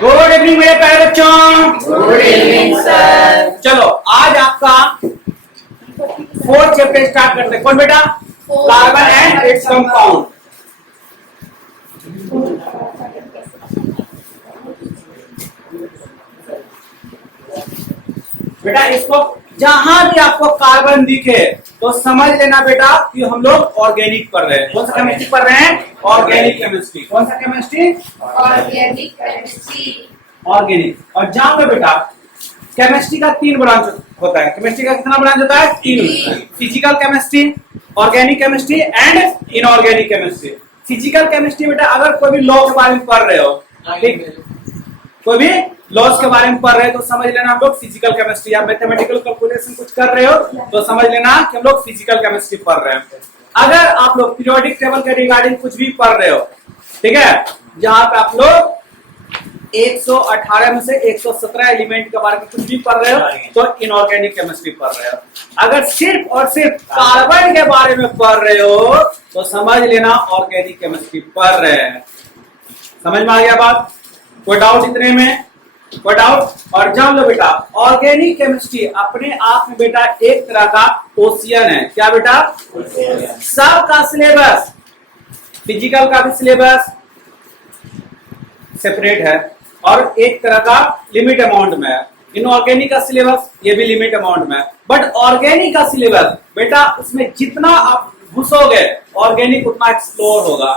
Good evening मेरे प्यारे बच्चों। Good evening sir. चलो आज आपका फोर्थ चैप्टर स्टार्ट करते हैं। कौन बेटा? Carbon and its compound. बेटा इसको जहां भी आपको कार्बन दिखे तो समझ लेना बेटा कि हम लोग ऑर्गेनिक पढ़ रहे हैं। कौन सा केमिस्ट्री पढ़ रहे हैं? Organic chemistry. कौन सा केमिस्ट्री? Organic chemistry. ऑर्गेनिक। और जान लो बेटा केमिस्ट्री का 3 ब्रांच होता है। केमिस्ट्री का कितना ब्रांच होता है? 3। Physical chemistry, organic chemistry and inorganic chemistry. Physical chemistry बेटा अगर कोई भी लॉ के बारे में पढ़ रहे हो, ठीक, कोई भी लॉस के बारे में पढ़ रहे हो तो समझ लेना हम लोग फिजिकल केमिस्ट्री, या मैथमेटिकल कैलकुलेशन कुछ कर रहे हो तो समझ लेना कि हम लोग फिजिकल केमिस्ट्री पढ़ रहे हैं। अगर आप लोग पीरियोडिक टेबल के रिगार्डिंग कुछ भी पढ़ रहे हो, ठीक है, जहां पे आप लोग 118 में से 117 एलिमेंट के बारे में कुछ भी पढ़ रहे हो तो इनऑर्गेनिक केमिस्ट्री पढ़ रहे हो। अगर सिर्फ और सिर्फ कार्बन के बारे में पढ़ रहे हो तो समझ लेना ऑर्गेनिक केमिस्ट्री पढ़ रहे हैं। समझ में आ गया बात? कोई डाउट इतने में? कोई डाउट? और जान लो बेटा ऑर्गेनिक केमिस्ट्री अपने आप में बेटा एक तरह का ओशियन है। क्या बेटा? सबका सिलेबस, फिजिकल का भी सिलेबस सेपरेट है और एक तरह का लिमिट अमाउंट में है। इनऑर्गेनिक का सिलेबस ये भी लिमिट अमाउंट में है, बट ऑर्गेनिक का सिलेबस बेटा उसमें जितना आप घुसोगे ऑर्गेनिक उतना एक्सप्लोर होगा।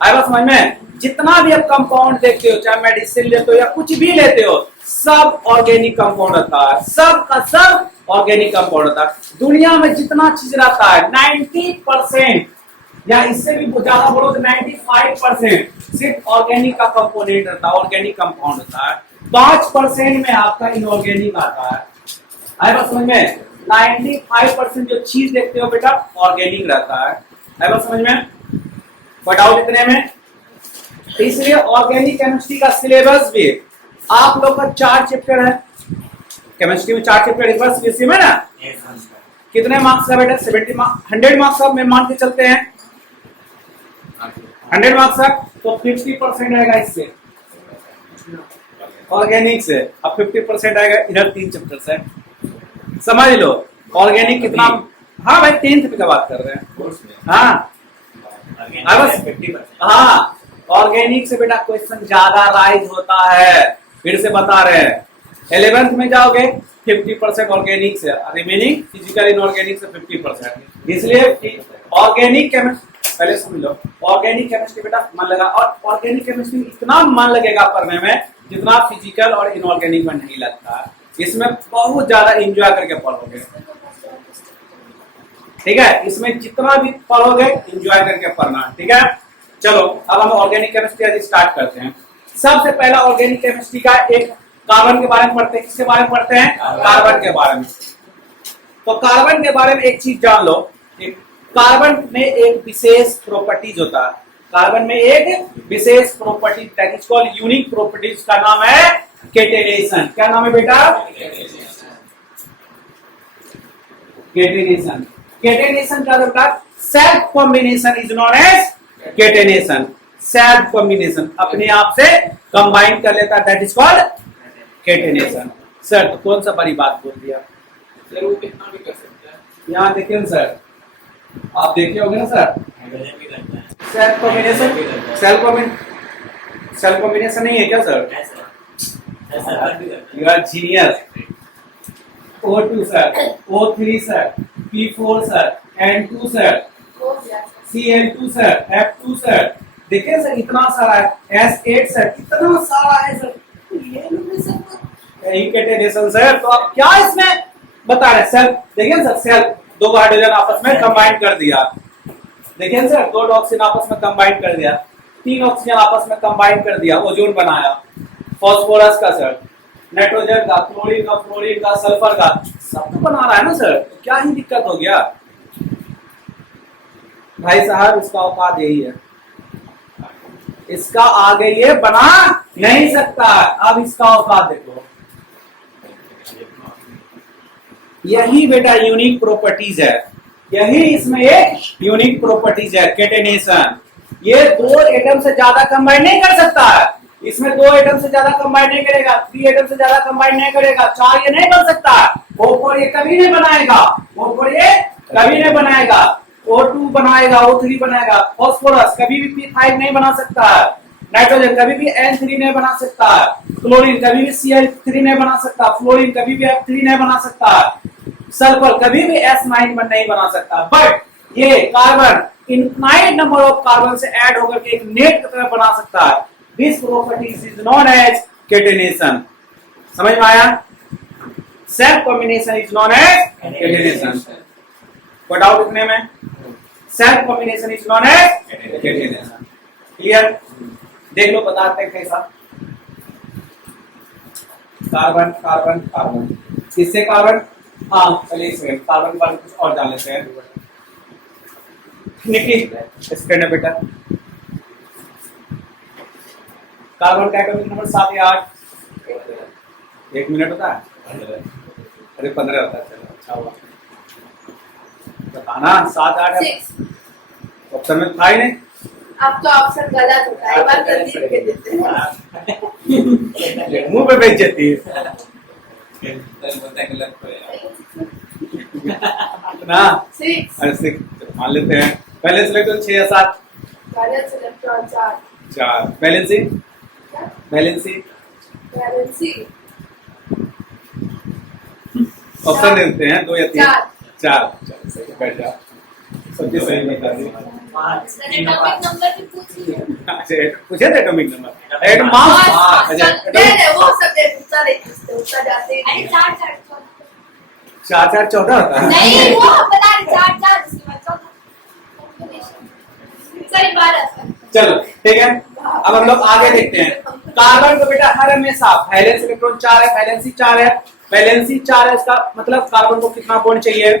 आएगा समझ में? जितना भी आप कंपाउंड देखते हो, चाहे मेडिसिन लेते हो या कुछ भी लेते हो, सब ऑर्गेनिक कंपाउंड होता है। सब का सब ऑर्गेनिक कंपाउंड होता है। दुनिया में जितना चीज रहता है 90% या इससे भी ज्यादा बोलो तो 95% सिर्फ ऑर्गेनिक का कंपोनेंट रहता है, ऑर्गेनिक कंपाउंड होता है। 5% में आपका इनऑर्गेनिक आता है। आएगा समझ में? 95% जो चीज देखते हो बेटा ऑर्गेनिक रहता है। आएगा समझ में? बताओ इतने में? इसलिए ऑर्गेनिक केमिस्ट्री का सिलेबस भी आप लोग का 4 चैप्टर है। केमिस्ट्री में 4 चैप्टर रिवर्स सीरीज में ना। कितने मार्क्स का बेटा? 70 मार्क्स, 100 मार्क्स का में मान के चलते हैं। 100 मार्क्स का तो 50% आएगा इससे ऑर्गेनिक से, अब 50% आएगा इधर 3 चैप्टर से। समझ लो ऑर्गेनिक कितना। हाँ भाई 10th की बात कर रहे हैं। हाँ हाँ ऑर्गेनिक से बेटा क्वेश्चन ज्यादा राइज होता है। फिर से बता रहे हैं 11th में जाओगे 50% ऑर्गेनिक से, रिमेनिंग फिजिकल इनऑर्गेनिक से 50%। इसलिए ऑर्गेनिक केमिस्ट्री पहले समझ लो, ऑर्गेनिक केमिस्ट्री बेटा मन लगा, और ऑर्गेनिक केमिस्ट्री इतना मन लगेगा पढ़ने में जितना फिजिकल और इनऑर्गेनिक में नहीं लगता है। इसमें बहुत ज्यादा एंजॉय करके पढ़ोगे, ठीक है? इसमें जितना भी पढ़ोगे एंजॉय करके पढ़ना, ठीक है? चलो अब हम ऑर्गेनिक केमिस्ट्री आज स्टार्ट करते हैं। सबसे पहला ऑर्गेनिक केमिस्ट्री का एक कार्बन के बारे में पढ़ते हैं। किसके बारे में पढ़ते हैं? कार्बन के बारे में। तो कार्बन के बारे में एक चीज जान लो, कार्बन में एक विशेष प्रॉपर्टीज होता है। कार्बन में एक विशेष property that is called unique properties का नाम है केटेनेशन। क्या नाम है बेटा? केटेनेशन। केटेनेशन क्या होता है? Self combination is known as catenation. Self combination अपने आप से कंबाइन कर लेता है, that is called catenation. Sir तो कौन सा बड़ी बात बोल दिया सर? वो कितना भी कर सकता है। यहाँ देखिए ना सर, आप देखे होंगे ना sir, self combination. Self combination नहीं है क्या sir? You are genius. O2 sir, O3 sir, P4 sir, N2 sir, Cl2 sir, F2 sir, देखिए सर इतना सारा है, S8 सर, कितना सारा है सर। यही केटेनेशन सर। तो आप क्या इसमें बता रहे? सेल देखिए सर, सेल 2 हाइड्रोजन आपस में कंबाइन कर दिया। देखिए सर 2 ऑक्सीजन आपस में कंबाइन कर दिया, 3 ऑक्सीजन आपस में कंबाइन कर दिया, ओजोन बनाया। फास्फोरस का सर, नाइट्रोजन का, क्लोरीन का, फ्लोरीन का, सल्फर का, सब तो बना रहा है ना सर। तो क्या ही दिक्कत हो गया भाई साहब? इसका औकात यही है, इसका आगे ये बना नहीं सकता। अब इसका औकात देखो, यही बेटा यूनिक प्रॉपर्टीज है, यही इसमें एक यूनिक प्रॉपर्टीज है केटेनेशन। ये 2 एटम से ज्यादा कंबाइन नहीं कर सकता है, इसमें 2 एटम से ज्यादा कंबाइन नहीं करेगा, 3 एटम से ज्यादा कंबाइन नहीं करेगा, 4 ये नहीं बन सकता, O4 ये कभी नहीं बनाएगा, O4 ये कभी नहीं बनाएगा, O2 बनाएगा, O3 बनाएगा, फास्फोरस कभी भी P5 नहीं बना सकता है, नाइट्रोजन कभी भी N3 नहीं बना सकता है, क्लोरीन कभी भी Cl3 नहीं बना सकता, फ्लोरीन कभी भी F3 नहीं बना सकता, सल्फर कभी भी S9 नहीं बना सकता, बट ये carbon infinite number of carbon से ऐड होकर के एक नेट की तरह बना सकता है। This property is known as catenation. समझ में आया? Self combination is known as catenation. कोई डाउट इतने में? Self combination is known as catenation. Clear? देख लो, बताते हैं कैसा। कार्बन कार्बन कार्बन, किससे कार्बन? हाँ चलिए इसमें कार्बन पर कुछ और जान लेते हैं। निकी स्क्रीन बेटा, कार्बन का एटॉमिक नंबर 7 या 8? 1 मिनट होता है? अरे 15 होता है। चलो अच्छा हुआ बताना। 7 8 ऑप्शन में था ही नहीं। अब तो ऑप्शन गलत होता है, बार जल्दी लिख देते हैं। मुंह पे बेइज्जती है ना। 6 अरे 6 मान लेते हैं। पहले सिलेक्ट 6 या 7? Valence electron 4। Valency valency valency option दे देते हैं 2 या 3? 4 4। बैठ जा, सबसे सही बता दी। एटॉमिक नंबर भी पूछिए। अच्छा पूछे थे एटॉमिक नंबर, एटम मास। अच्छा वो सब दे उत्तर जाते हैं। अरे 4 4 4 4 14 होता है। नहीं वो बता रहे 4 4 इसके बाद चौथा सही 12। चलो ठीक है, अब हम लोग आगे देखते हैं। कार्बन को बेटा हर हमेशा वैलेंस इलेक्ट्रॉन 4 है, वैलेंसी 4 है, वैलेंसी 4 है, इसका मतलब कार्बन को कितना बॉन्ड चाहिए?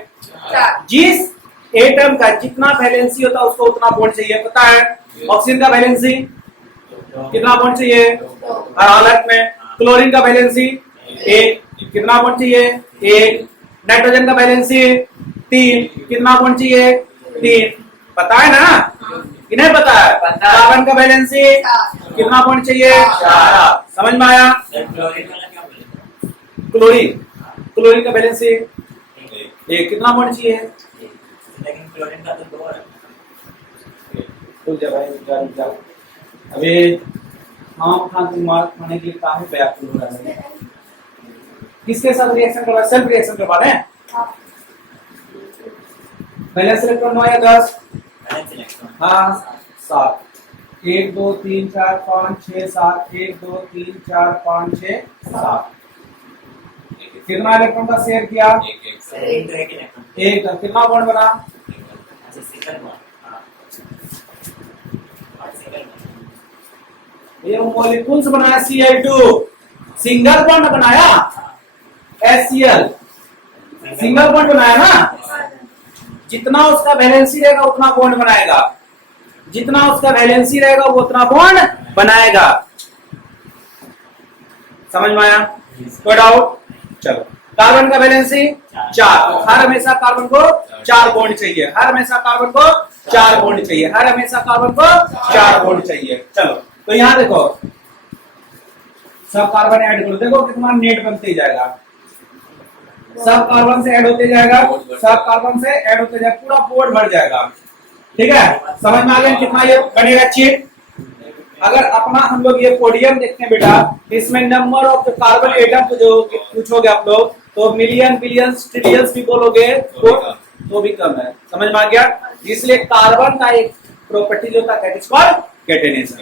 4। जिस एटम का जितना वैलेंसी होता है उसको उतना बॉन्ड चाहिए, पता है? ऑक्सीजन का वैलेंसी कितना बॉन्ड चाहिए हर हालत में? क्लोरीन का वैलेंसी 1, कितना बॉन्ड चाहिए? 1। नाइट्रोजन का वैलेंसी 3, कितना बॉन्ड चाहिए? 3। पता है ना? इन्हें पता है? कार्बन का वैलेंसी कितना बॉन्ड चाहिए? 4। समझ में आया? क्लोरीन क्लोरीन का वैलेंसी 1, कितना बॉन्ड चाहिए? लेकिन क्लोरीन का तो 2 है। रुक जा भाई, रुक जा। अबे हाँ मार खाने के लिए काफी व्याकुल हो रहा है। किसके साथ रिएक्शन करवा? सेल्फ रिएक्शन करवा रहे हैं। बैलेंस इलेक्ट्रॉन 9 या 10? बैलेंस इलेक्ट्रॉन हाँ 7। 1 2 3 4 5 6 7। 1 2 3 4 5 6 7। कितना इलेक्ट्रॉन का शेयर किया? सेकंड तो एक इलेक्ट्रॉन। एक। कितना बॉन्ड बना? अच्छा सिंगल बॉन्ड। हां और सिंगल बॉन्ड ये मॉलिक्यूल्स बनाया Cl2, सिंगल बॉन्ड बनाया HCl, सिंगल बॉन्ड बनाया ना। जितना उसका वैलेंसी रहेगा उतना बॉन्ड बनाएगा, जितना उसका वैलेंसी रहेगा वो उतना बॉन्ड बनाएगा। समझ में आया? कोई डाउट? चलो, कार्बन का वैलेंसी 4। हर हमेशा कार्बन को 4 बॉन्ड चाहिए, हर हमेशा कार्बन को 4 बॉन्ड चाहिए, हर हमेशा कार्बन को 4 बॉन्ड चाहिए। चलो तो यहाँ देखो, सब कार्बन ऐड करो, देखो कितना नेट बनते जाएगा। सब कार्बन से ऐड होते जाएगा, सब कार्बन से ऐड होते जाएगा, पूरा बोर्ड भर जाएगा। ठीक है, समझ में आ गया कितना ये बनेगा चीट? अगर अपना हम लोग ये पोडियम देखते हैं बेटा, इसमें नंबर ऑफ कार्बन एटम जो पूछोगे आप लोग तो मिलियन बिलियंस ट्रिलियंस भी बोलोगे तो भी कम है। समझ में आ गया? इसलिए कार्बन का एक प्रॉपर्टी जो था दैट इज कॉल्ड केटेनेशन।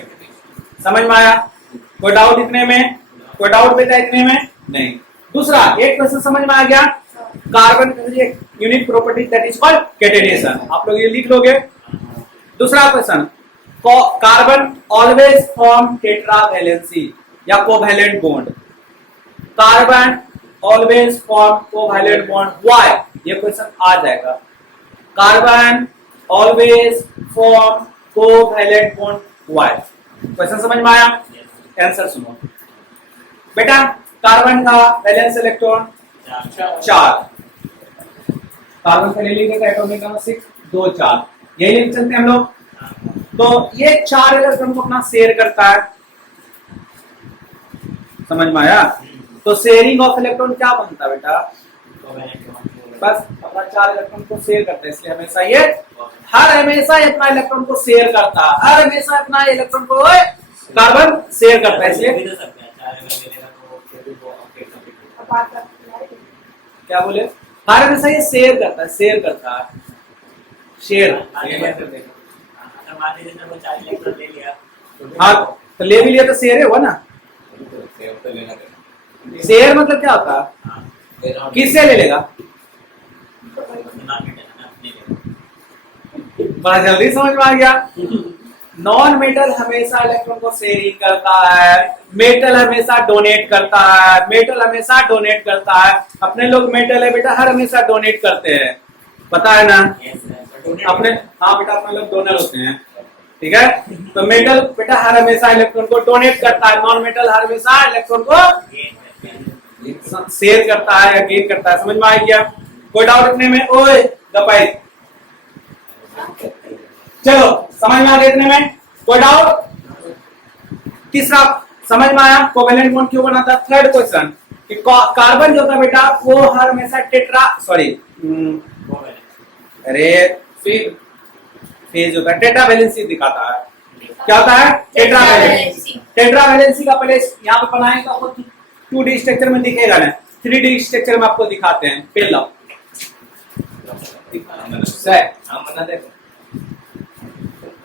समझ में आया? कोई डाउट इतने में? कोई डाउट बेटा इतने में? नहीं। दूसरा एक क्वेश्चन समझ में आ गया? कार्बन की unique property that is called catenation. आप लोग ये लिख लोगे। दूसरा question, carbon always form tetravalency या covalent bond. Carbon always form covalent bond, why? ये क्वेश्चन आ जाएगा। Carbon always form covalent bond, why? Question समझ में आया? आंसर सुनो बेटा। कार्बन का वैलेंस इलेक्ट्रॉन 4, कार्बन का ले लीजिएगा एटॉमिक नंबर 6 2 4, यही लेके चलते हैं हम लोग। तो ये 4 इलेक्ट्रॉन को अपना शेयर करता है, समझ में आया? तो शेयरिंग ऑफ इलेक्ट्रॉन क्या बनता है बेटा? कोवेलेंट बॉन्ड बस अपना 4 इलेक्ट्रॉन को शेयर करते हैं, इसलिए हमेशा ये हर हमेशा ये अपना इलेक्ट्रॉन को शेयर करता है, हर हमेशा अपना इलेक्ट्रॉन को कार्बन शेयर करता है, इसलिए भी तो सकते हैं 4 में मिलेगा तो फिर भी वो अपडेट कंप्लीट होगा। अब बात करते हैं। क्या बोले? हर हमेशा ये शेयर करता है, शेयर करता है, शेयर। अगर मान लीजिए वो 4 इलेक्ट्रॉन ले लिया हाँ तो ले भी लिया तो शेयर है हुआ ना। शेयर मतलब क्या होता है? हाँ किससे ले लेगा? नॉन मेटल है ना नहीं लेगा। बड़ा जल्दी समझ में आ गया। नॉन मेटल हमेशा इलेक्ट्रॉन को शेयरिंग करता है, मेटल हमेशा डोनेट करता है, मेटल हमेशा डोनेट करता है। अपने लोग मेटल है बेटा, हर हमेशा डोनेट करते हैं, पता है ना? Yes, sir. अपने हाँ बेटा अपने लोग डोनर होते हैं, ठीक है? तो मेटल बेटा हर हमेशा इलेक्ट्रॉन को डोनेट करता है, नॉन मेटल हर हमेशा इलेक्ट्रॉन को शेयर करता है या गेन करता है। समझ में आ गया? कोई डाउट रखने में? ओए दपाई, चलो समझ में आ गया इतने में? कोई डाउट? तीसरा समझ में आया कोवेलेंट बॉन्ड क्यों बनाता है? थर्ड क्वेश्चन कि कार्बन जो होता है बेटा वो हर हमेशा टेट्रा अरे फेज होता है, टेट्रा वैलेंसी दिखाता है। क्या होता है? Tetra valency. टेट्रा वैलेंसी का पहले यहाँ पे बनाए तो आपको 2D स्ट्रक्चर में दिखेगा ना, 3D स्ट्रक्चर में आपको दिखाते हैं। पेन लाओ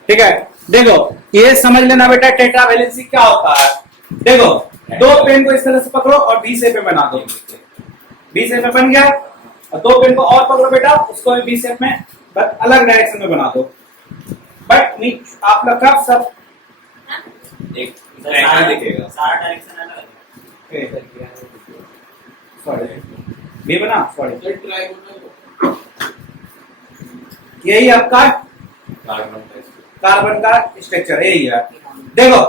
ठीक है, देखो ये समझ लेना बेटा टेट्रा वैलेंसी क्या होता है। देखो दो पेन को इस तरह से पकड़ो और बी शेप में बना दो, बी शेप में बन गया। और दो पेन को और पकड़ो बेटा, उसको भी बी शेप में बट अलग डायरेक्शन में बना दो। बट आप लोग का सब एक दिखेगा, सारा डायरेक्शन अलग है। सॉरी बी बना, सॉरी यही आपका कार्बन का स्ट्रक्चर यही है। देखो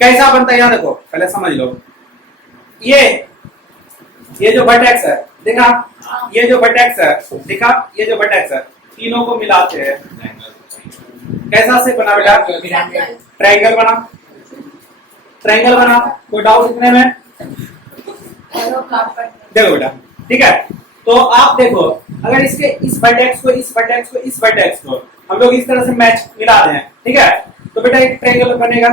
कैसा बनता है, यहाँ देखो पहले समझ लो। ये जो वर्टेक्स है देखा, ये जो वर्टेक्स है देखा, ये जो वर्टेक्स है तीनों को मिलाते हैं। कैसा से बना बेटा? ट्रायंगल बना, ट्रायंगल बना। कोई डाउट इतने में? देखो बेटा ठीक है, तो आप देखो अगर इसके इस वर्टेक्स को इस वर्टेक्स को इस वर्टेक्स को हम लोग इस तरह से मैच मिला दें, ठीक है, तो बेटा एक ट्रायंगल बनेगा।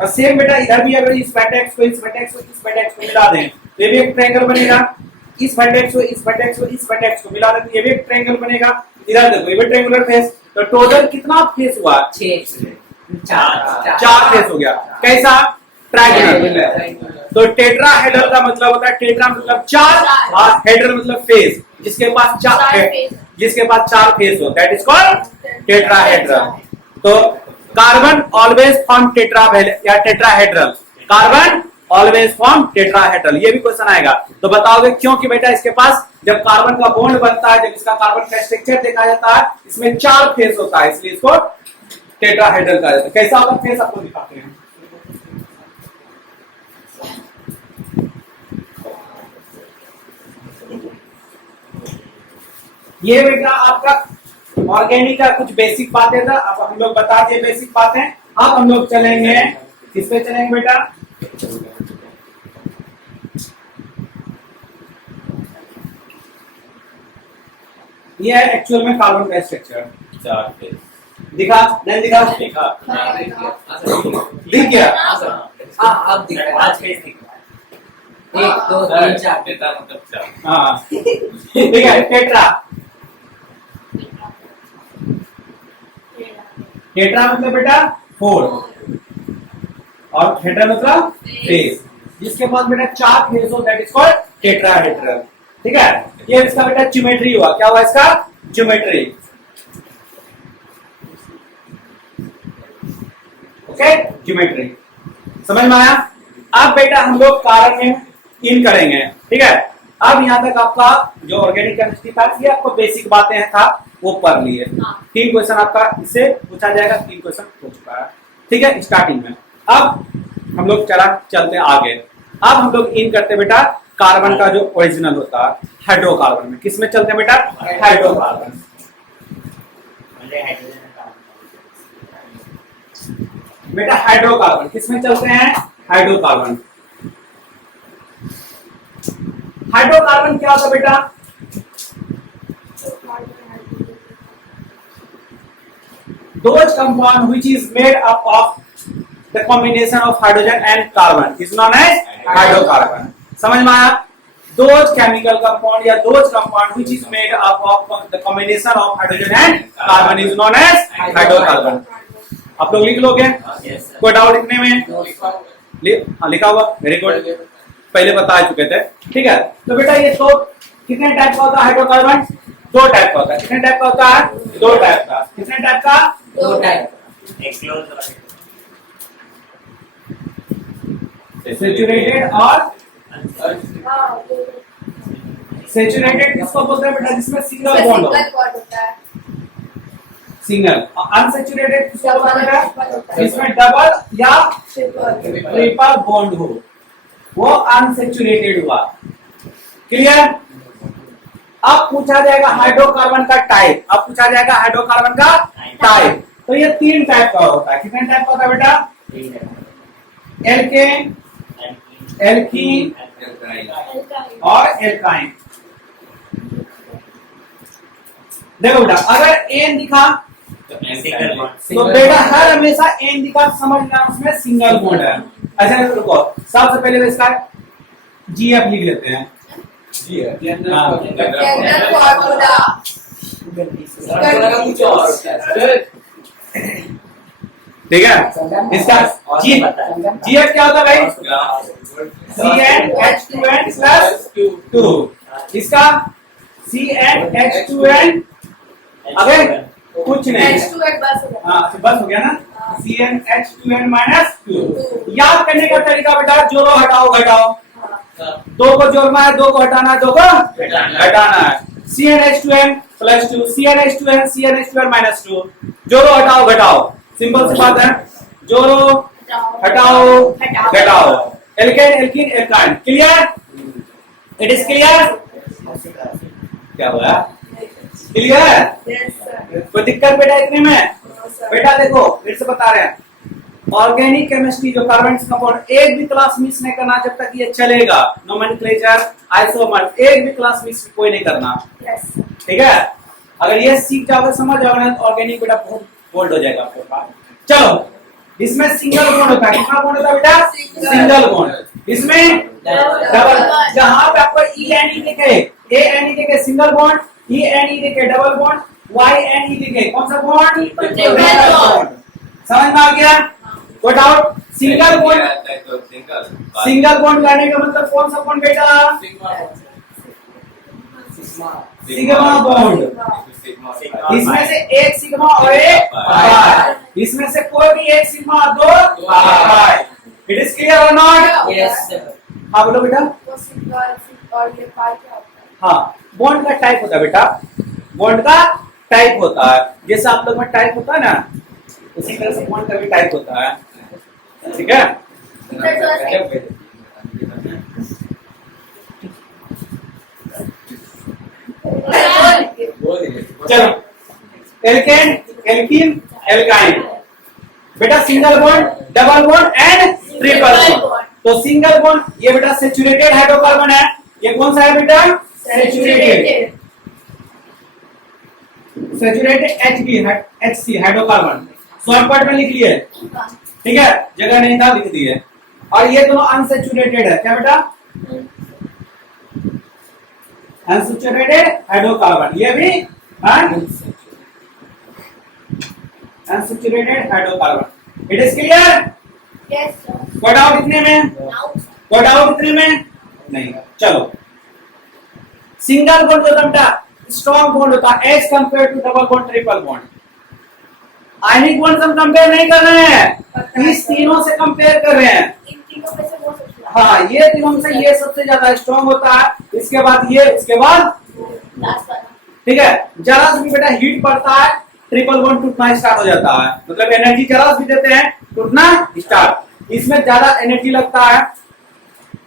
और सेम बेटा इधर भी अगर इस वर्टेक्स को इस वर्टेक्स को इस वर्टेक्स को मिला दें तो ये भी एक ट्रायंगल बनेगा। इस वर्टेक्स को इस वर्टेक्स को इस वर्टेक्स को मिला दें तो ये भी एक ट्रायंगल बनेगा। इधर देखो ये भी ट्रायंगुलर फेस। तो टोटल कितना फेस हुआ? 4 फेस हो गया। कैसा? ट्रायंगुलर। तो टेट्राहेड्रल का मतलब होता है, टेट्रा मतलब 4 और हेड्रल मतलब फेस, जिसके पास 4 फेस हो, दैट इज कॉल्ड टेट्राहेड्रल। तो कार्बन ऑलवेज फॉर्म या tetrahedral, carbon always form tetrahedral. ये भी क्वेश्चन आएगा तो बताओगे क्यों? कि बेटा इसके पास जब कार्बन का बॉन्ड बनता है, जब इसका कार्बन का स्ट्रक्चर देखा जाता है, इसमें 4 फेस होता है, इसलिए इसको टेट्राहेड्रल कहा जाता है। कैसा होगा फेस आपको दिखाते हैं। ये बेटा आपका ऑर्गेनिक का कुछ बेसिक बातें था, अब हम लोग बता दिए बेसिक बातें। अब हम लोग चलेंगे किस पे चलेंगे बेटा? ये है एक्चुअल में कार्बन का स्ट्रक्चर। 4 फेस दिखा नहीं दिखा? दिख गया? अब दिख रहा है। 5 फेस दिख रहा है। 1 2 3 4 टेट्रा मतलब 4। हाँ ठीक है। टेट्रा, टेट्रा मतलब बेटा 4 और हेड्रा मतलब फेस, जिसके पास बेटा 4 फेस हो, दैट इज कॉल्ड टेट्राहेड्रल। ठीक है, ये इसका बेटा ज्योमेट्री हुआ। क्या हुआ इसका? ज्योमेट्री। ओके, ज्योमेट्री समझ में आया? अब बेटा हम लोग कार्बन में इन करेंगे, ठीक है। अब यहाँ तक आपका जो ऑर्गेनिक केमिस्ट्री था ये आपको बेसिक बातें था वो पढ़ लिए। 3 क्वेश्चन आपका इससे पूछा जाएगा, 3 क्वेश्चन हो चुका है, ठीक है, स्टार्टिंग में। अब हम लोग चलते आगे। अब हम लोग इन करते बेटा कार्बन का जो ओरिजिनल होता है हाइड्रोकार्बन में। किस में चलते हैं बेटा? हाइड्रोकार्बन। बेटा हाइड्रोकार्बन किस में चलते हैं? हाइड्रोकार्बन। कार्बन क्या होता है बेटा? Those compound which is made up of the combination of hydrogen and carbon is known as hydrocarbon. समझ में आया? Those chemical compound या those compound which is made up of the combination of hydrogen and carbon is known as hydrocarbon. आप लोग लिख लोगे? कोई doubt लिखने में? लिखा हुआ, वेरी गुड, पहले बता चुके थे। ठीक है, तो बेटा ये तो कितने टाइप का होता है हाइड्रोकार्बन? दो टाइप का होता है। कितने टाइप का होता है? दो टाइप का। कितने टाइप का? दो टाइप। सेचुरेटेड और सेचुरेटेड किसको बोलते हैं बेटा? जिसमें सिंगल बॉन्ड हो, सिंगल। अनसेचुरेटेड किसको बोलते हैं बेटा? जिसमें डबल या ट्रिपल बॉन्ड हो, वो अनसेचुरेटेड हुआ। क्लियर? अब पूछा जाएगा हाइड्रोकार्बन का टाइप। अब पूछा जाएगा हाइड्रोकार्बन का टाइप। तो ये तीन टाइप का होता है। कितने टाइप का होता है बेटा? एल्केन, एल्कीन और एल्काइन। देखो बेटा, अगर एन दिखा तो बेटा हर हमेशा एन दिखा समझना उसमें सिंगल बॉन्ड है। अच्छा रुको, सबसे पहले इसका जीएफ लिख लेते हैं। ठीक है, इसका जीएफ क्या होता है भाई? CnH2n plus 2। इसका CnH2n, अबे कुछ नहीं, बस हो गया ना। CnH2n minus 2। याद करने का तरीका बेटा, जोड़ो हटाओ घटाओ। दो को जोड़ना है, दो को हटाना है, दो को घटाना है। CnH2n plus 2, CnH2n minus 2। जोड़ो हटाओ घटाओ, सिंपल सी बात है। जोड़ो हटाओ घटाओ। Alkane alkene alkyne. Clear? It is clear? क्या हुआ? क्लियर है? कोई दिक्कत बेटा इतने में? बेटा देखो फिर से बता रहे हैं, ऑर्गेनिक केमिस्ट्री जो कार्बन कंपाउंड, एक भी क्लास मिस नहीं करना जब तक ये चलेगा। नोमेनक्लेचर, आइसोमर, एक भी क्लास मिस कोई नहीं करना। ठीक है, अगर ये सीख जाओगे, समझ जाओगे ना, ऑर्गेनिक बेटा बहुत बोल्ड हो जाएगा आपके पास। चलो, इसमें सिंगल बॉन्ड होता है। कितना बॉन्ड होता है बेटा? Single bond. इसमें डबल, जहां पे आपको ई दिखे, ए दिखे सिंगल बॉन्ड, ई दिखे डबल बॉन्ड, वाई दिखे कौन सा बॉन्ड? Triple bond. समझ में आ गया? कोई doubt? Single bond, single bond करने का मतलब कौन सा बॉन्ड बेटा? Sigma bond. इसमें से एक सिग्मा और एक पाई। इसमें से कोई भी एक सिग्मा और दो पाई। इट इज क्लियर और नॉट? Yes sir. हाँ बोलो बेटा। हाँ, बॉन्ड का टाइप होता है बेटा, बॉन्ड का टाइप होता है। जैसे आप लोग में टाइप होता है ना, उसी तरह से बॉन्ड का भी टाइप होता है। ठीक है? चलो, एल्केन एल्कीन एल्काइन। बेटा single bond, double bond and triple bond. तो सिंगल बॉन्ड ये बेटा सेचुरेटेड हाइड्रोकार्बन है। ये कौन सा है बेटा? Saturated. Saturated HC hydrocarbon. Shortcut में लिख लिए, ठीक है, जगह नहीं था लिख दिए। और ये दोनों अनसेचुरेटेड है। क्या बेटा? Unsaturated hydrocarbon. ये भी unsaturated hydrocarbon. It is clear? Yes sir. कोई डाउट इतने में? कोई डाउट इतने में? नहीं। चलो, सिंगल बॉन्ड होता है बेटा स्ट्रॉन्ग बॉन्ड होता है as compare to double bond triple bond. Ionic bond हम कंपेयर नहीं कर रहे हैं, इस तीनों से कंपेयर कर रहे हैं। इन तीनों में से वो सबसे हाँ, ये तीनों में से ये सबसे ज्यादा स्ट्रॉन्ग होता है, इसके बाद ये, इसके बाद लास्ट वाला। ठीक है। जरा से भी बेटा हीट पड़ता है, ट्रिपल बॉन्ड टूटना स्टार्ट हो जाता है। मतलब एनर्जी जरा भी देते हैं, टूटना स्टार्ट। इसमें ज्यादा एनर्जी लगता है,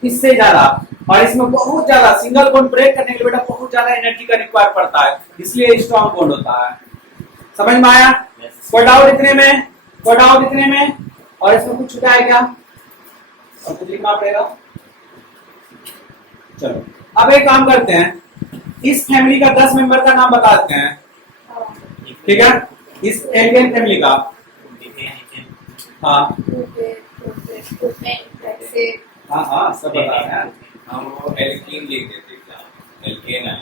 इससे ज्यादा, और इसमें बहुत ज्यादा सिंगल बॉन्ड ब्रेक करने के लिए बेटा बहुत ज्यादा एनर्जी का रिक्वायर पड़ता है, इसलिए स्ट्रॉन्ग बॉन्ड होता है। समझ में आया? कोई डाउट इतने में? कोई डाउट इतने में? और इसमें कुछ छूटा है क्या? और कुछ लिखना पड़ेगा। चलो अब एक काम करते हैं, इस फैमिली का 10 मेंबर का नाम बताते हैं, ठीक है? इस एल्केन फैमिली का, हाँ हाँ सब बता रहे हैं। हम वो एल्कीन लिख देते हैं, एल्केन है।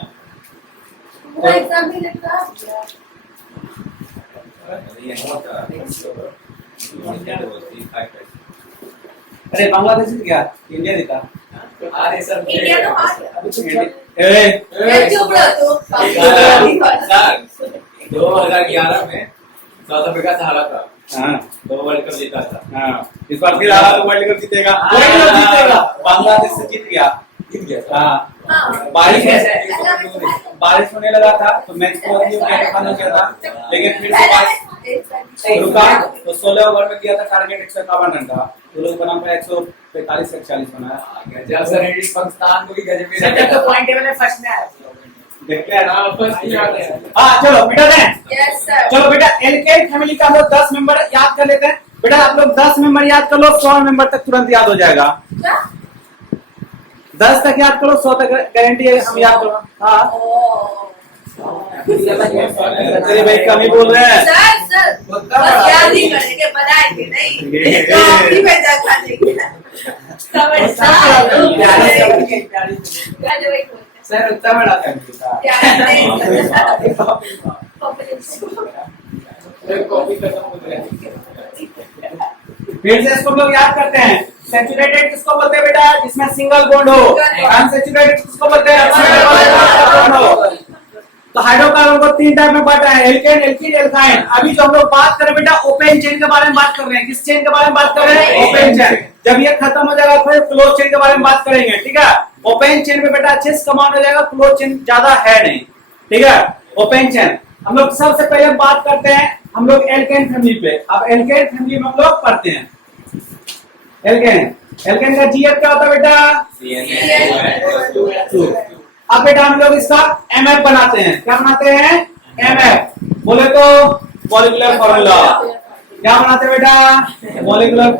पूरा एग्जाम भी लिखा है। ये होता है। अरे बांग्लादेश जीत गया, इंडिया जीता। अरे सर इंडिया तो हार गया। ए, चुप रहो तो। सर 2011 में साउथ अफ्रीका से हारा था, हाँ तो वर्ल्ड कप जीता था। हाँ, इस बार फिर हारा तो वर्ल्ड कप जीतेगा, वर्ल्ड कप जीतेगा, बांग्लादेश से जीत गया। जीत गया सर। हाँ, हाँ। बारिश होने लगा था तो मैच को हो गया था, लेकिन फिर से बारिश रुका तो 16 ओवर में किया था टारगेट 151 रन का, तो लोग बना पाया 145 से 41 बनाया। जब सर पाकिस्तान को भी गजब सर जब तो पॉइंट टेबल में फर्स्ट में आया। देखते हैं। फर्स्ट ही आते हैं। हाँ चलो बेटा दें, यस सर। चलो बेटा एलकेन फैमिली का हम लोग 10 मेंबर याद कर लेते हैं। बेटा आप लोग 10 मेंबर याद कर लो, 100 मेंबर तक तुरंत याद हो जाएगा। क्या? 10 तक याद करो, 100 तक गारंटी है हम याद करो। हाँ अरे भाई कमी बोल रहे हैं। सर बस याद ही करेंगे, बनाएंगे नहीं तो अपनी में देखा देंगे। सर उतना बड़ा फैमिली था। कॉपी खत्म हो गया। फिर से इसको हम लोग याद करते हैं। सैचुरेटेड किसको बोलते हैं बेटा? जिसमें सिंगल बॉन्ड हो। अनसैचुरेटेड किसको बोलते हैं? बॉन्ड हो। तो हाइड्रोकार्बन को 3 टाइप में बांटा है, एल्केन, एल्कीन, एल्काइन। अभी जो हम लोग बात कर रहे हैं बेटा ओपन चेन के बारे में बात कर रहे हैं। किस चेन के बारे में बात कर रहे हैं? Open chain. जब ये खत्म हो जाएगा फिर क्लोज चेन के बारे में बात करेंगे, ठीक है? ओपन चेन में बेटा अच्छे से कमांड हो जाएगा, क्लोज चेन ज्यादा है नहीं, ठीक है? ओपन चेन हम लोग सबसे पहले बात करते हैं हम लोग एल्केन फैमिली पे। अब एल्केन फैमिली में हम लोग पढ़ते हैं एल्केन। एल्केन का जीएफ क्या होता है बेटा? अब बेटा हम लोग इसका एमएफ बनाते हैं। क्या बनाते हैं? एमएफ। बोले तो मॉलिक्यूलर फॉर्मूला। क्या बनाते हैं बेटा? मॉलिक्यूलर।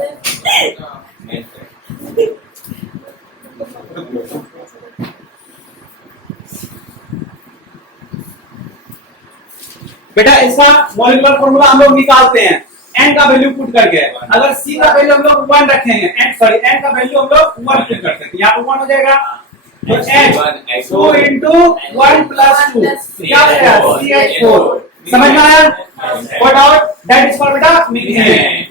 बेटा इसका मॉलिक्यूलर फॉर्मूला हम लोग निकालते हैं n का वैल्यू पुट करके। अगर c का वैल्यू हम लोग 1 रखेंगे, n का वैल्यू हम लोग 1 पुट करते हैं, यहाँ पे 1 हो जाएगा। तो h 2 into 1 plus 2 क्या हो जाएगा? CH4। समझ में आया? What out that is for बेटा मीथेन,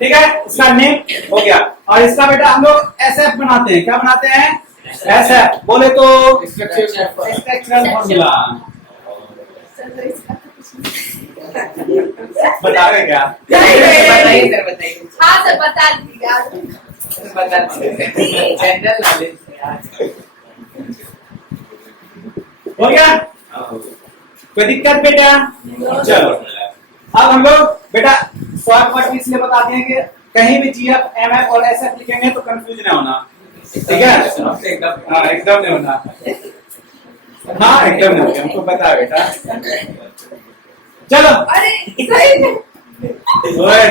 ठीक है? इसका नेम हो गया। और इसका बेटा हम लोग SF बनाते हैं। क्या बनाते हैं? SF। बोले तो स्ट्रक्चरल फॉर्मूला। बताओगे क्या? बताइए सर, बताइए। हाँ सर बता दीजिए। बता दीजिए जनरल नॉलेज हो गया? कोई दिक्कत बेटा? चलो अब हम लोग बेटा शॉर्ट कट इसलिए बताते हैं कि कहीं भी जीएफ, एमएफ और एसएफ लिखेंगे तो कंफ्यूज ना होना, ठीक है? हाँ एकदम नहीं होना। हाँ एकदम नहीं होना, हमको पता है बेटा। चलो अरे सही में। ओए,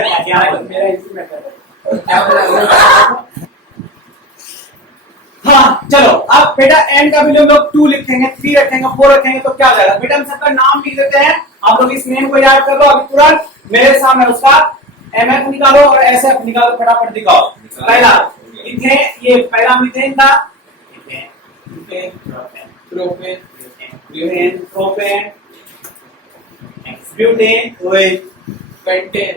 हाँ चलो अब बेटा n का वैल्यू हम लोग 2 लिखेंगे, 3 रखेंगे, 4 रखेंगे तो क्या हो जाएगा? बेटा हम सबका नाम लिख देते हैं। आप लोग इस नेम को याद कर लो अभी तुरंत मेरे सामने। उसका एमएफ निकालो और एसएफ निकालो, फटाफट दिखाओ। पहला मिथेन, ये पहला मिथेन था, propane, propane, butane, pentane,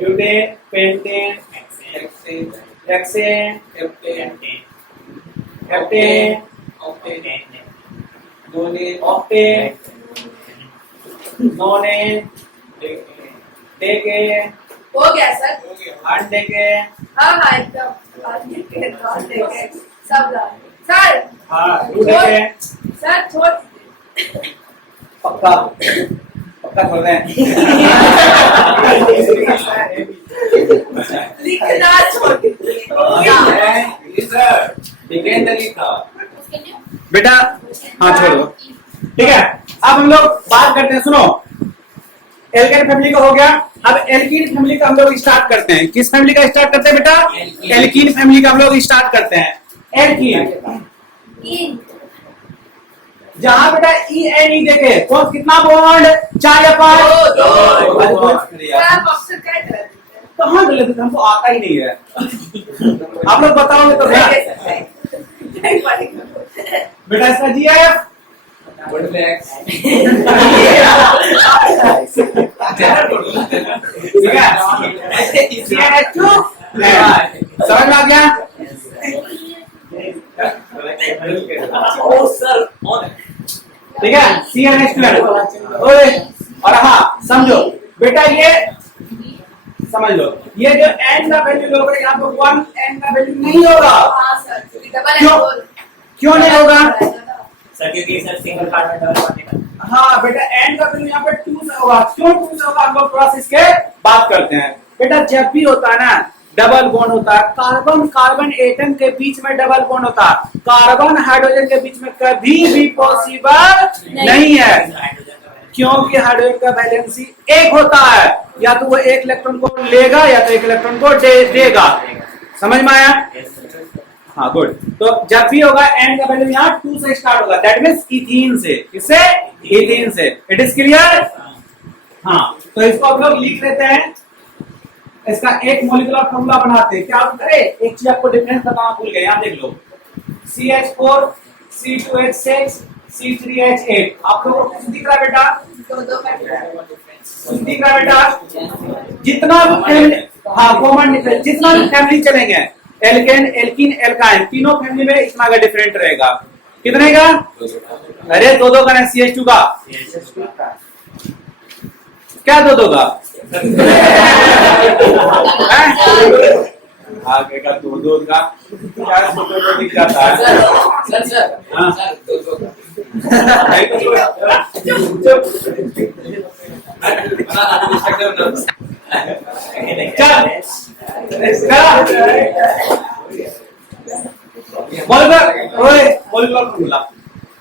butane, pentane, hexane, heptane, octane, नोनेन, decane, हो गया सर। अनडेकेन, हाँ हाँ एकदम सब लाए। सर हाँ टूडेकेन। सर छोड़ पक्का पक्का छोड़ दें। लिखना छोड़ दीजिए। हो गया। बेटा हाँ छोड़ो, ठीक है? अब हम लोग बात करते हैं, सुनो। एल्केन फैमिली का हो गया, अब एल्कीन फैमिली का हम लोग स्टार्ट करते हैं। किस फैमिली का स्टार्ट करते हैं बेटा? एल्कीन। एल्कीन फैमिली का हम लोग स्टार्ट करते हैं। एल्कीन जहां बेटा ई एन ई देखे कौन कितना बॉन्ड 4 या 5? दो। कहां कर लेते थे? हमको आता ही नहीं है। आप लोग बताओगे तो क्या बेटा इसका GIF ठीक है CH2 समझ में आ गया? ठीक है CH2 और हाँ समझो बेटा ये समझ लो ये जो n का वैल्यू होगा यहाँ पर 1 n का वैल्यू नहीं होगा। क्यों नहीं होगा? सर क्योंकि sir single carbon double bond हाँ बेटा n का वैल्यू यहाँ पे 2 से होगा। क्यों 2 से होगा हम लोग थोड़ा सा इसके बात करते हैं। बेटा जब भी होता है ना डबल बॉन्ड होता है, कार्बन कार्बन एटम के बीच में डबल बॉन्ड होता है, कार्बन हाइड्रोजन के बीच में कभी भी पॉसिबल नहीं है, क्योंकि हाइड्रोजन का वैलेंसी एक होता है, या तो वो एक इलेक्ट्रॉन को लेगा या तो एक इलेक्ट्रॉन को देगा। समझ में आया? हाँ गुड। तो जब भी होगा n का वैल्यू यहाँ 2 से स्टार्ट होगा, दैट मीन्स इथीन से। किससे? इथीन से। It is clear? हाँ तो इसको हम लोग लिख लेते हैं, इसका एक मॉलिक्यूलर फॉर्मूला बनाते हैं। क्या करें? एक चीज आपको डिफरेंस बताना भूल गए, यहाँ देख लो CH4 C2H6 C3H8। आप लोगों को कुछ दिख रहा है बेटा? कुछ दिख रहा है बेटा? जितना भी हाँ कॉमन डिफरेंस, जितना भी फैमिली चलेंगे एल्केन एल्कीन एल्काइन तीनों फैमिली में इतना का डिफरेंट रहेगा। कितने का? अरे दो का नहीं, CH2 का। क्या दो का? आगे का दो का क्या दो दिख जाता है? सर हाँ।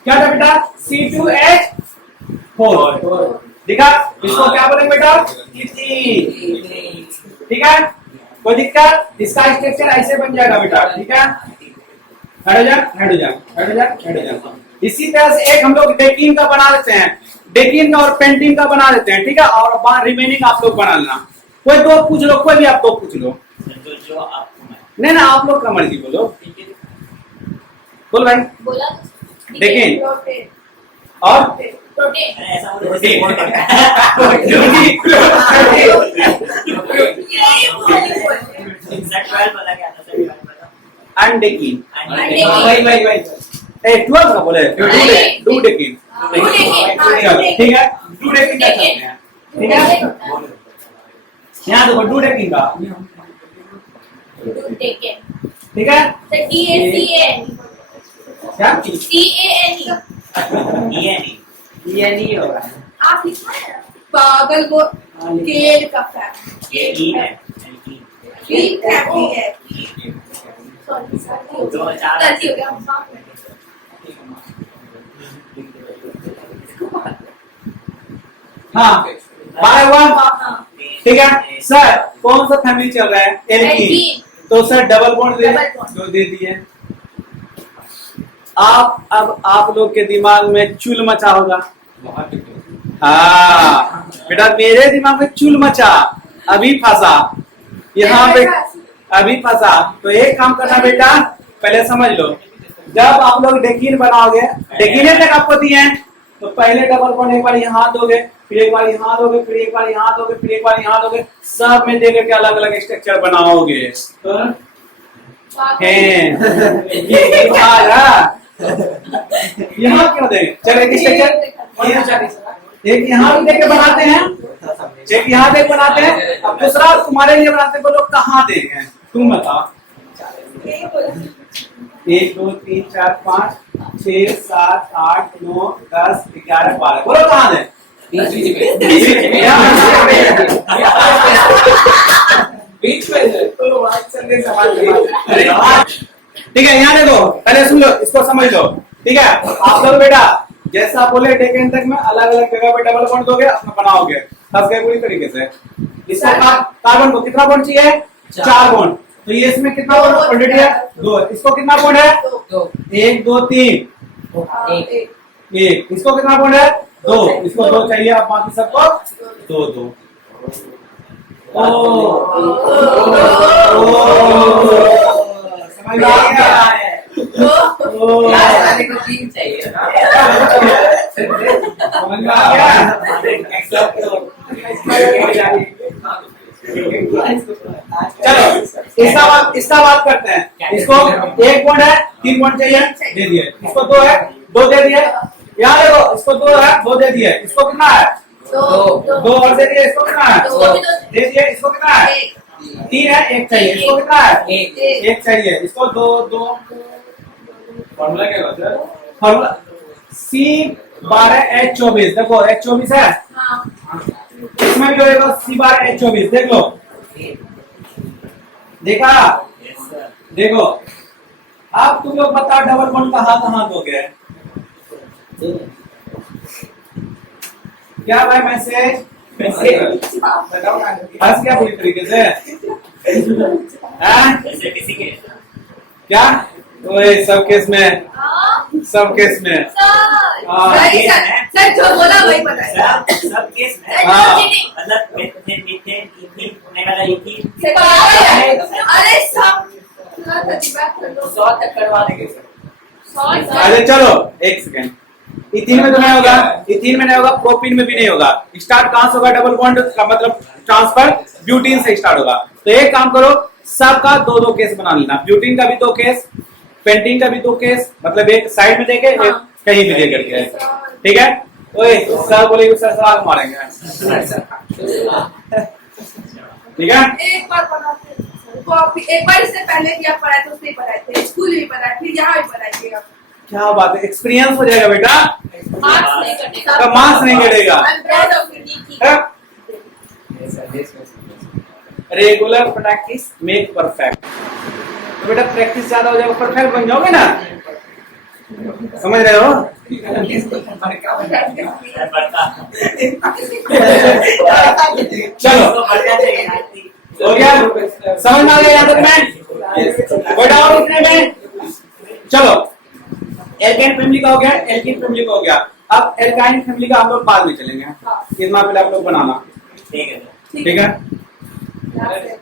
क्या था बेटा? C2H4 दिखा? इसको क्या बोलेंगे बेटा? ठीक है, कोई दिक्कत? इसका स्ट्रक्चर ऐसे बन जाएगा बेटा। ठीक है, हाइड्रोजन हाइड्रोजन हाइड्रोजन हाइड्रोजन। इसी तरह से एक हम लोग डेकीन का बना लेते हैं, डेकीन का और पेंटीन का बना लेते हैं। ठीक है, और रिमेनिंग आप लोग बना लेना। कोई दो पूछ लो, कोई भी आप दो पूछ लो। जो आपको नहीं ना, आप लोग का मर्जी बोलो। बोल भाई। डेकीन और ऐसा अनडेकीन ए 12 का बोले डू डेकीन। ठीक है, डू डेकीन का चलते हैं। ठीक है, यहाँ देखो डू डेकीन का। ठीक है, क्या नहीं होगा। आप पागल को केल का फैक्ट ये ई है ठीक है। दो चार गलती हो गया। हाँ बाय वन। ठीक है सर, कौन सा फैमिली चल रहा है? एल्कीन। तो सर डबल बॉन्ड दे दिए। अब आप लोग के दिमाग में चुल मचा होगा। हाँ बेटा, मेरे दिमाग में चुल मचा, अभी फंसा यहाँ पे, अभी फंसा। तो एक काम करना बेटा, पहले समझ लो, जब आप लोग डेकीन बनाओगे, डेकीन तक आपको दिए हैं, तो पहले डबल बॉन्ड एक बार यहाँ दोगे, फिर एक बार यहाँ दोगे, फिर एक बार यहाँ दोगे, फिर एक बार यहाँ दोगे, सब में देकर के अलग अलग स्ट्रक्चर बनाओगे। तो यहाँ क्यों देंगे? चलो एक स्ट्रक्चर एक यहाँ भी देके बनाते हैं, एक यहाँ देख बनाते हैं, अब दूसरा तुम्हारे लिए बनाते हैं। बोलो कहाँ देंगे? तुम बताओ। 1 2 3 4 5 6 7 8 9 10 11 12 बोलो कहाँ दें? बीच में। ठीक है, यहाँ देखो, पहले सुन लो, इसको समझ लो। ठीक है, आप लोग बेटा जैसा बोले डेकेन तक में अलग अलग जगह पे डबल बॉन्ड दोगे, अपना बनाओगे, फंस गए पूरी तरीके से। इसको सर। कार्बन को कितना बॉन्ड चाहिए? 4 बॉन्ड। तो ये इसमें कितना दो बॉन्ड बॉन्ड ऑलरेडी है? है। 2। इसको कितना बॉन्ड है? दो 1 2 3 एक 1। इसको कितना बॉन्ड है? 2। इसको 2 चाहिए, आप बाकी सबको 2 2। समझ में आ गया? यार वाले को 3 चाहिए ना समझ में आ गया? चलो इसका बात करते हैं। इसको 1 बॉन्ड है, 3 बॉन्ड चाहिए, दे दिए। इसको 2 है, 2 दे दिए। यहाँ देखो, इसको 2 है, 2 दे दिए। इसको कितना है? 2 और दे दिए। इसको कितना है? दे दिए। इसको कितना है? 3 है, 1 चाहिए। इसको कितना है? 1 चाहिए। इसको 2 2। फॉर्मूला क्या होता है? Formula C12H24। देखो H24 है, इसमें भी होगा C12H24। देख लो, देखा? देखो, अब तुम लोग बताओ डबल बॉन्ड कहाँ दोगे? क्या भाई मैसेज? हंस क्या पूरी तरीके से? हाँ? क्या? ओए सब केस में, सब केस में। सर जो बोला वही बताया। सब केस में हाँ। मतलब मीथेन मीथेन इथीन होने वाला इथीन अरे सब 100 तक करवा देंगे सर। अरे चलो 1 सेकेंड। इथीन में तो नहीं होगा, इथीन में नहीं होगा, प्रोपीन में भी नहीं होगा। स्टार्ट कहां से होगा? डबल बॉन्ड का मतलब ट्रांसफर ब्यूटीन से स्टार्ट होगा। तो एक काम करो, सबका 2 केस बना लेना। ब्यूटीन का भी 2 केस, पेंटीन का भी 2 केस, मतलब एक साइड में देके एक कहीं भी दे करके। ठीक है? ओए सर बोलेंगे, सर सवाल मारेंगे। ठीक है? एक बार बनाते कॉपी, एक बार इससे पहले भी आप पढ़ाए थे, उसमें पढ़ाए थे, स्कूल भी पढ़ाए, फिर यहाँ भी पढ़ाइएगा। क्या बात है, एक्सपीरियंस हो जाएगा बेटा। मार्क्स नहीं कटेगा। तो मार्क्स नहीं कटेगा। I'm proud of you, Nikki। Regular practice make perfect. तो बेटा प्रैक्टिस ज्यादा हो जाएगा, परफेक्ट बन जाओगे ना। समझ रहे हो? चलो हो गया, समझ में आ गया? यहाँ तक में कोई डाउट उठने में? चलो एल्काइन फैमिली का हो गया, एल्कीन फैमिली का हो गया। अब एल्काइन फैमिली का हम लोग बाद में चलेंगे। इतना पहले आप लोग बनाना। ठीक है। ठीक है? यहाँ से